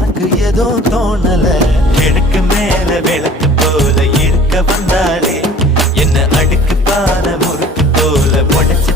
எனக்கு ஏதோ தோணல. கிழக்கு மேல விளக்கு போல இருக்க வந்தாலே என்ன அடுக்கு பான முறுக்கு போல உடைச்சு